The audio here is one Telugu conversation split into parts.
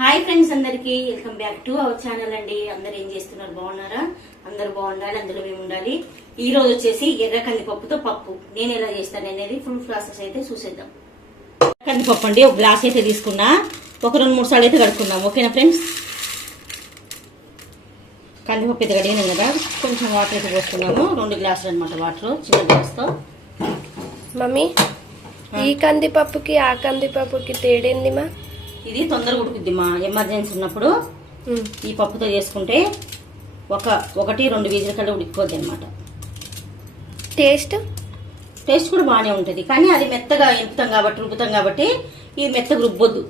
హాయ్ ఫ్రెండ్స్, అందరికి welcome back to our channel అండి. అందరు ఏం చేస్తున్నారు? బాగున్నారా? అందరు బాగుండాలి, అందులో మేము ఉండాలి. ఈ రోజు వచ్చేసి ఎర్ర కందిపప్పుతో పప్పు నేను ఎలా చేస్తాను అనేది ఫుల్ ప్రాసెస్ అయితే చూసేద్దాం. కందిపప్పు అండి, ఒక గ్లాస్ అయితే తీసుకున్నా, ఒక 2-3 సార్లు అయితే కడుక్కున్నాం. ఓకేనా ఫ్రెండ్స్? కందిపప్పు అయితే కడిగినాం కదా, కొంచెం వాటర్ అయితే పోసుకున్నాము. 2 గ్లాసులు అనమాట వాటర్, చిన్న గ్లాస్తో. మమ్మీ, ఈ కందిపప్పుకి ఆ కందిపప్పుకి తేడేంది మా? ఇది తొందరగా ఉడుకుద్ది మా, ఎమర్జెన్సీ ఉన్నప్పుడు ఈ పప్పుతో చేసుకుంటే 1-2 విజిల్ కల్లా ఉడికిపోద్ది అనమాట. టేస్ట్ కూడా బాగానే ఉంటుంది, కానీ అది మెత్తగా రుబ్బుతాం కాబట్టి ఇది మెత్తగా రుబ్బొద్దు.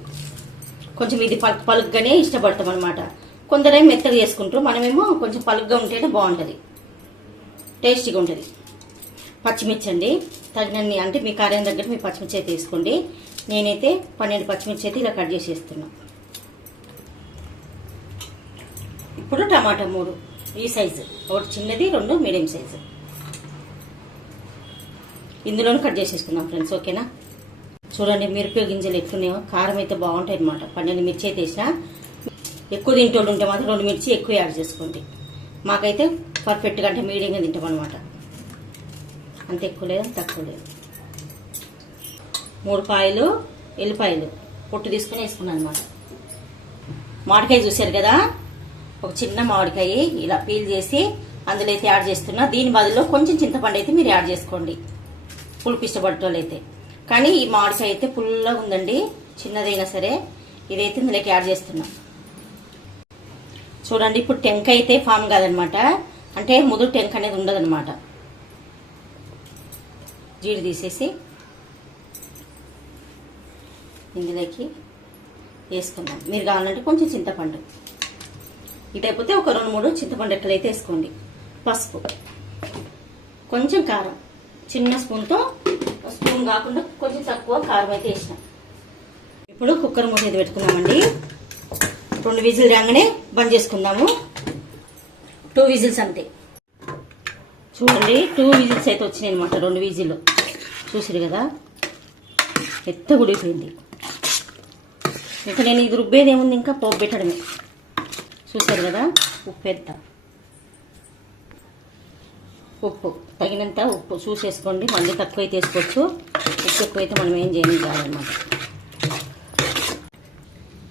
కొంచెం ఇది పలుగ్గానే ఇష్టపడతాం అనమాట. కొందరేమో మెత్తగా చేసుకుంటారు, మనమేమో కొంచెం పలుగ్గా ఉంటేనే బాగుంటుంది, టేస్టీగా ఉంటుంది. పచ్చిమిర్చి అండి తగినన్ని, అంటే మీ కారం దగ్గర మీ పచ్చిమిర్చి అయితే వేసుకోండి. నేనైతే 12 పచ్చిమిర్చి అయితే ఇలా కట్ చేసేస్తున్నా. ఇప్పుడు టమాటా 3 ఈ సైజు, ఒకటి చిన్నది, 2 మీడియం సైజు, ఇందులోనే కట్ చేసేసుకున్నాం ఫ్రెండ్స్. ఓకేనా? చూడండి మిరపకాయ గింజలు ఎట్లున్నాయో, కారం అయితే బాగుంటాయి అనమాట. 12 మిర్చి అయితే వేసిన. ఎక్కువ తింటోళ్ళు ఉంటే మాత్రం 2 మిర్చి ఎక్కువ యాడ్ చేసుకోండి. మాకైతే పర్ఫెక్ట్గా, అంటే మీడియంగా తింటాం అనమాట. అంత ఎక్కువ లేదు, తక్కువ లేదు. 3 పాయలు ఎల్లిపాయలు పొట్టు తీసుకుని వేసుకున్నాను అనమాట. మామిడికాయ చూశారు కదా, ఒక చిన్న మామిడికాయ ఇలా పీల్ చేసి అందులో అయితే యాడ్ చేస్తున్నా. దీని బదులు కొంచెం చింతపండు అయితే మీరు యాడ్ చేసుకోండి, పులుపు ఇష్టపడేటోళ్ళు అయితే. కానీ ఈ మామిడికాయ అయితే పుల్లగా ఉందండి, చిన్నదైనా సరే. ఇదైతే ఇందులోకి యాడ్ చేస్తున్నా. చూడండి, ఇప్పుడు టెంక అయితే ఫామ్ కాదనమాట, అంటే ముదురు టెంక అనేది ఉండదనమాట. జీడి తీసేసి ఇందులోకి వేసుకుందాం. మీరు కావాలంటే కొంచెం చింతపండు, ఇటైపోతే ఒక 2-3 చింతపండు ఎక్కలు అయితే వేసుకోండి. పసుపు, కొంచెం కారం, చిన్న స్పూన్తో, స్పూన్ కాకుండా కొంచెం తక్కువ కారం అయితే వేసిన. ఇప్పుడు కుక్కర్ మూత అయితే పెట్టుకుందామండి. 2 విజిల్ రాగానే బంద్ చేసుకుందాము. 2 విజిల్స్ అంతే. చూడండి 2 విజిల్స్ అయితే వచ్చినాయి అనమాట. 2 విజిల్ చూసిరు కదా, ఎత్త ఉడికిపోయింది. ఇంకా నేను ఇది రుబ్బేది ఏముంది, ఇంకా పోపు పెట్టడమే. చూసారు కదా, ఉప్పు వేద్దాం. ఉప్పు తగినంత ఉప్పు చూసేసుకోండి, మళ్ళీ తక్కువ అయితే వేసుకోవచ్చు. ఉప్పు ఎక్కువ అయితే మనం ఏం చేయని కాదనమాట.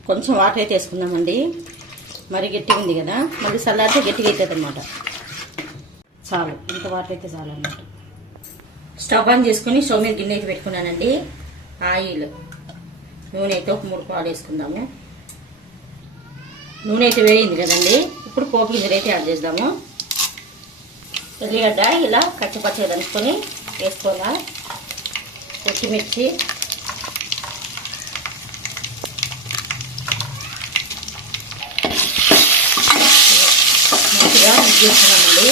కొంచెం వాటర్ అయితే వేసుకుందామండి, మరి గట్టిగా ఉంది కదా, మళ్ళీ చల్లారితే గట్టిగా అవుతుంది అనమాట. చాలు, ఇంత వాటర్ అయితే చాలు అన్నమాట. స్టవ్ ఆన్ చేసుకుని స్టవ్ మీద గిన్నె అయితే పెట్టుకున్నానండి. ఆయిల్, నూనె అయితే ఒక 3 పాలు వేసుకుందాము. నూనె అయితే వేయింది కదండి, ఇప్పుడు పోపు గింజలు అయితే యాడ్ చేద్దాము. ఉల్లిగడ్డ ఇలా కచ్చపచ్చగా దంచుకొని వేసుకోవాలా. పచ్చిమిర్చి, మంచిగా మిక్స్ చేసుకున్నామండి.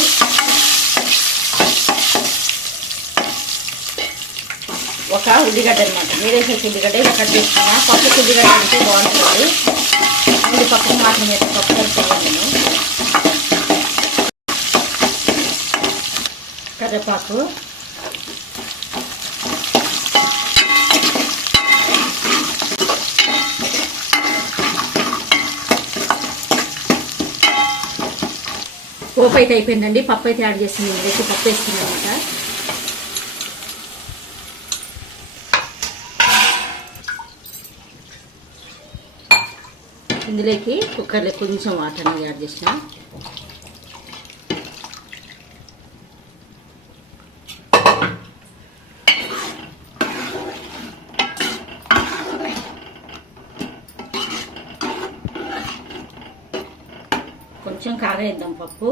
ఒక ఉల్లిగడ్డ అనమాట, మీడియం సైజ్ ఉల్లిగడ్డ ఇలా కట్ చేసుకున్నా. పప్పు ఉల్లిగడ్డ అంటే బాగుంటుంది. ముందు పక్కన మాత్రం అయితే పప్పు కలుపుకోవాలి. నేను కరివేపాకు, పోపు అయితే అయిపోయిందండి. పప్పు అయితే యాడ్ చేస్తుంది. ఇందులోకి పప్పు వేస్తుంది అనమాట. ఇందులోకి కుక్కర్లో కొంచెం వాటర్ అనేది యాడ్ చేసిన. కొంచెం కారం వేద్దాం. పప్పు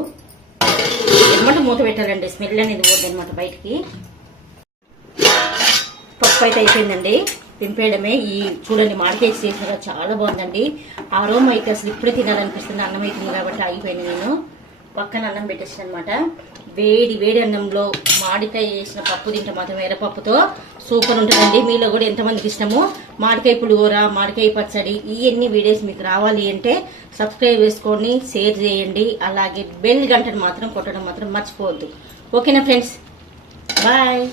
ఎన్నమాట మూత పెట్టాలండి, స్మెల్ అనేది పోద్ది అనమాట బయటికి. పప్పు అయితే అయిపోయిందండి, దింపేయడమే. ఈ చూడండి మామిడికాయ చేసిన చాలా బాగుందండి. ఆరోమ అయితే అసలు ఇప్పుడే తినాలనిపిస్తుంది. అన్నం అవుతుంది కాబట్టి ఆగిపోయింది. నేను పక్కన అన్నం పెట్టేసిన అనమాట. వేడి వేడి అన్నంలో మామిడికాయ చేసిన పప్పు తింటే మాత్రం ఎర్రపప్పుతో సూపర్ ఉంటుందండి. మీలో కూడా ఎంతమందికి ఇష్టమో మామిడికాయ పులిహోర, మామిడికాయ పచ్చడి, ఇవన్నీ వీడియోస్ మీకు రావాలి అంటే సబ్స్క్రైబ్ చేసుకోండి, షేర్ చేయండి. అలాగే బెల్ గంటను మాత్రం కొట్టడం మాత్రం మర్చిపోవద్దు. ఓకేనా ఫ్రెండ్స్? బాయ్.